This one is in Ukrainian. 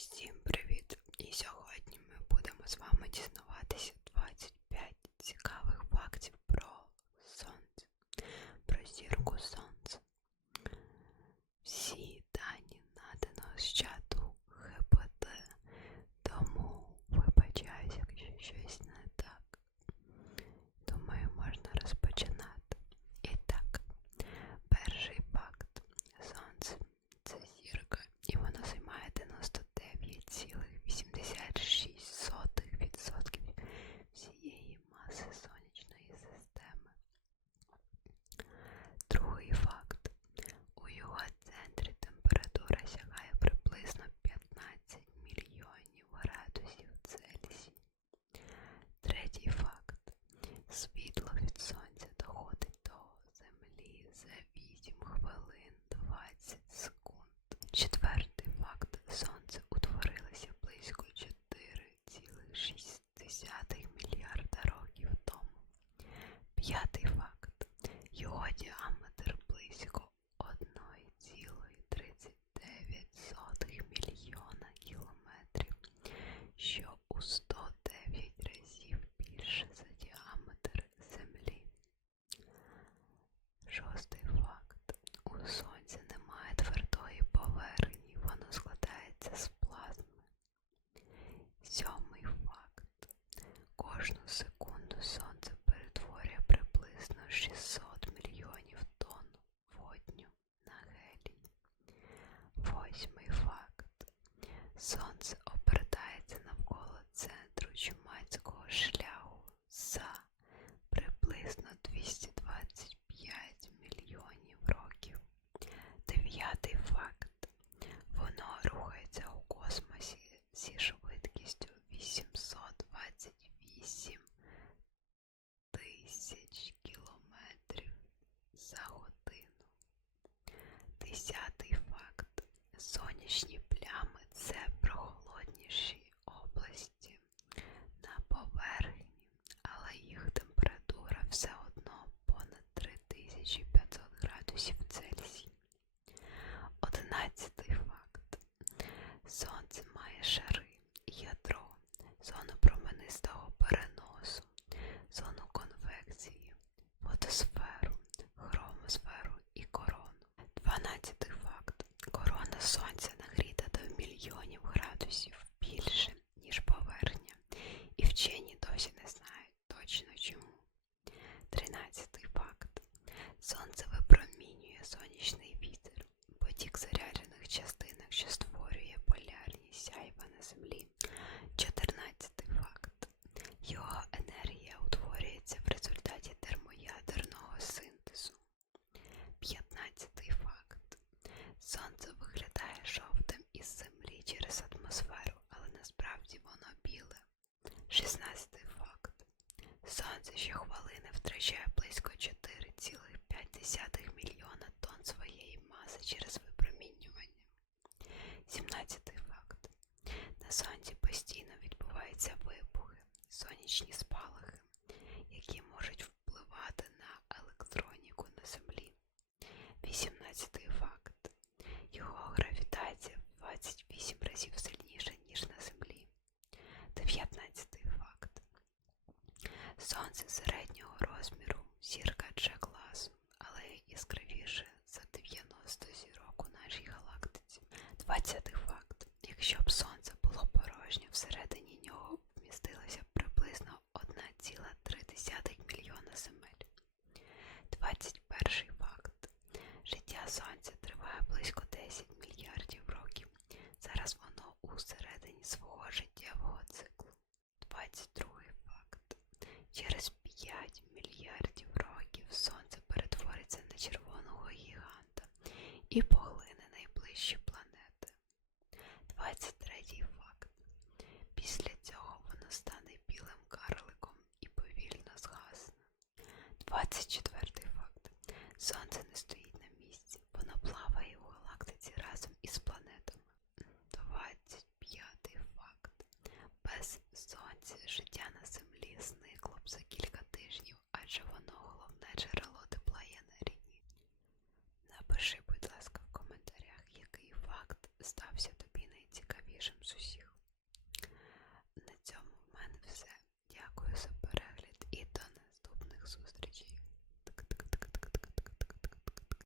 всім. ja, тисяч кілометрів за годину. Десятий факт. Сонячні сонячні спалахи, які можуть впливати на електроніку на землі. 18 і поглиб.